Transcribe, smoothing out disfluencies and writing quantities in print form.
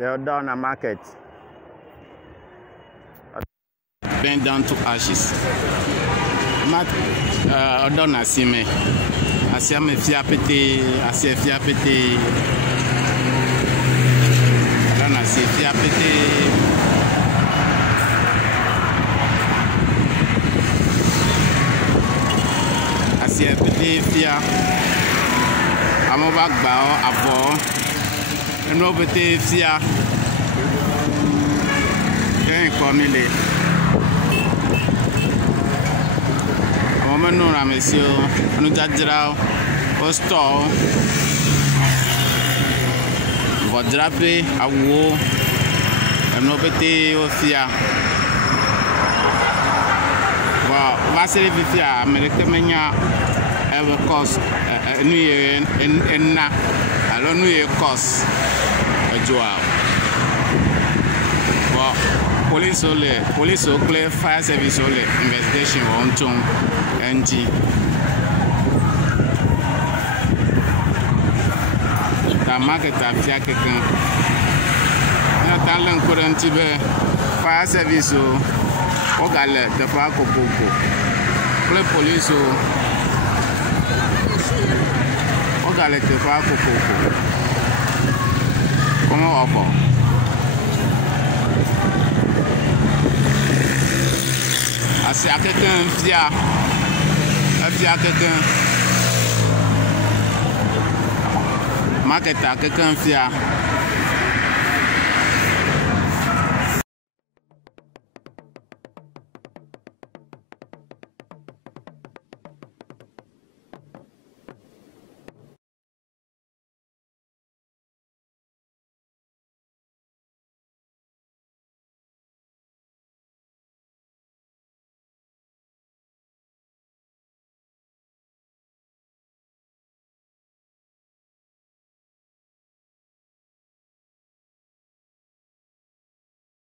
They are down a market. Burned down to ashes. Down a sime. Asiame fiapete, asie fiapete. Down a si fiapete. Asie pete fia. Amobak bao abo. No pete fia. Ken konile. Nous la monsieur, nous avons au store, votre drapé à vous, nous pété au FIA. Voilà, va se lever FIA, mais le témoignage est cause, nous alors nous est cause, police au clear, fire service au investigation on ton NG. Ta market a fait quelqu'un. Dans l'encourant fire service au galère de pas coco. Le police au galère de pas coco. Comment on va? C'est à quelqu'un via quelqu'un market à quelqu'un via